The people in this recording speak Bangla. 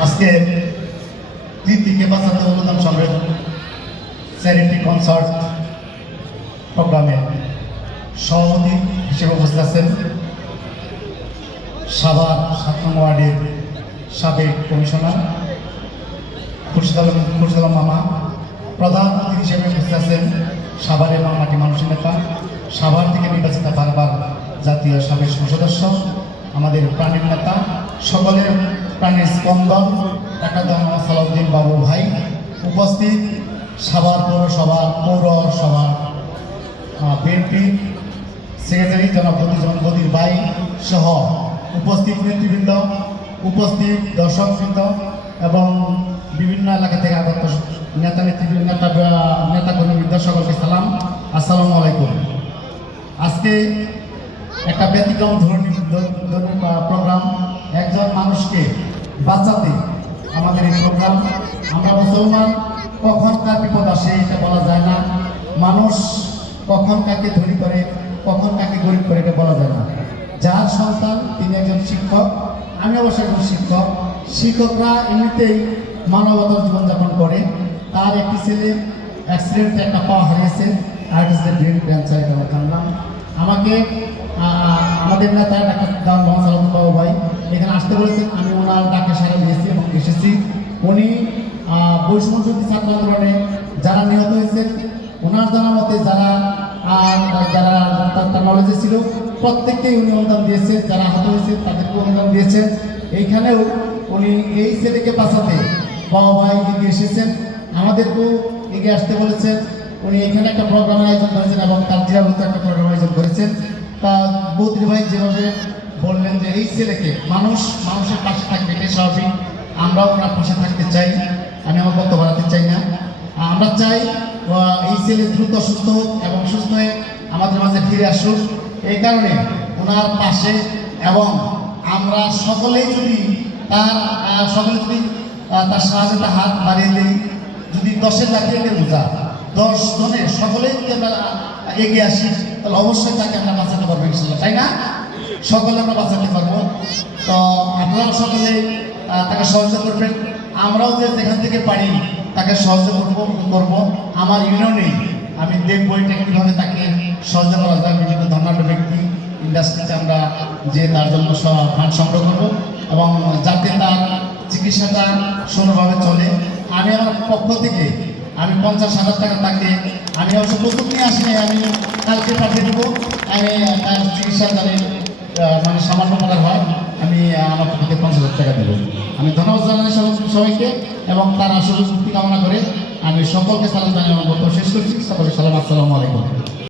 আজকে কৃতিকে বাঁচাতে অনুদান সংগ্রহ চ্যারিটি কনসার্ট প্রোগ্রামে সভাপতি হিসেবে উপস্থিত আছেন সাভার ৭ নং ওয়ার্ডের সাবেক কমিশনার খুরশিদ আলম মামা। প্রধান অতিথি হিসেবে উপস্থিত আছেন সাভারের মামাটি মানুষের নেতা, সাভার থেকে নির্বাচিত বারবার জাতীয় সাবেক সদস্য, আমাদের প্রাণীর নেতা, সকলের প্রাণীর স্পন্দন একাদম সালাউদ্দিন বাবু ভাই উপস্থিত, সাভার পৌরসভা বিএনপি সেক্রেটারি জনাব বদির ভাই সহ উপস্থিত নেতৃবৃন্দ, উপস্থিত দর্শকবৃন্দ এবং বিভিন্ন এলাকা থেকে আগত নেতাকর্মীবৃন্দ সকলকে সালাম, আসসালামু আলাইকুম। আজকে একটা ব্যতিক্রম ধর্মী প্রোগ্রাম, একজন মানুষকে বাঁচাতে আমাদের এই প্রোগ্রাম। আমরা মুসলমান, কখন কার বিপদ আসে এটা বলা যায় না, মানুষ কখন কাকে ধনী করে কখন কাকে গরিব করে এটা বলা যায় না। যার সন্তান তিনি একজন শিক্ষক, আমি অবশ্য একজন শিক্ষক। শিক্ষকরা এমনিতেই মানবতার জীবনযাপন করে। তার একটি ছেলে অ্যাক্সিডেন্টে একটা পা হারিয়েছে, আর একটা ছেলে ব্রেন ক্যান্সার, এটা আমার জানলাম। আমাকে আমাদের নেতা ডাক্তার মোহাম্মদ সালাউদ্দিন বাবু ভাই এখানে আসতে বলেছেন, আমি ওনার ডাকে সাড়া দিয়েছি এবং এসেছি। উনি বৈষম্যবিরোধী ছাত্র আন্দোলনে যারা নিহত হয়েছেন, ওনার জানা মতে যারা তার নলেজে ছিল প্রত্যেককেই উনি অনুদান দিয়েছেন, যারা আহত হয়েছে তাদেরকে অনুদান দিয়েছেন। এইখানেও উনি এই ছেলেকে বাঁচাতে বাবা ভাই এগিয়ে এসেছেন, আমাদেরকেও এগিয়ে আসতে বলেছেন। উনি এখানে একটা প্রোগ্রাম আয়োজন করেছেন এবং কালচিরাবৃত্ত একটা প্রোগ্রাম আয়োজন করেছেন। তা বৌদির ভাই যেভাবে বললেন যে এই ছেলেকে মানুষের পাশে থাকবে, এটাই স্বাভাবিক। আমরাও ওনার পাশে থাকতে চাই, আমি আমার বক্তব্য বাড়াতে চাই না। আমরা চাই এই ছেলে দ্রুত সুস্থ হোক এবং সুস্থ হয়ে আমাদের মাঝে ফিরে আসুক। এই কারণে ওনার পাশে এবং আমরা সকলেই যদি তার সাহায্যে হাত বাড়িয়ে দিই, যদি 10-এর লাঠি এনে বোঝা 10 জনের সকলেই যদি আমরা এগিয়ে আসি, তাহলে অবশ্যই তাকে আমরা বাঁচাতে পারবো ইনশাল্লাহ, তাই না? সকলে আমরা বাঁচাতে পারবো। তো আপনারা সকলে তাকে সহযোগিতা করবেন, আমরাও যেখান থেকে পারি তাকে সহযোগিতা করবো। আমার ইউনিয়নে আমি দেখবো এটা কীভাবে তাকে সহযোগিতা করা যায়। বিভিন্ন ধর্নাঢ্য ব্যক্তি ইন্ডাস্ট্রিতে আমরা যে তার জন্য ফান্ড সংগ্রহ করবো এবং যাতে তার চিকিৎসাটা সুন্দরভাবে চলে। আমি আমার পক্ষ থেকে আমি 50,000 টাকা তাকে, আমি অবশ্য প্রস্তুত নিয়ে আসিনি, আমি কালকে পাঠিয়ে দেবো। আমি তার চিকিৎসা যাতে মানে সামান্য করার হয়, আমি আমার পক্ষ থেকে 50,000 টাকা দেবো। আমি ধন্যবাদ জানাই সবাইকে এবং তার আসলে মুক্তি কামনা করে আমি সকলকে সালাম জানিয়ে আমার বক্তব্য শেষ করছি। সকলকে সালাম, আসসালামু আলাইকুম।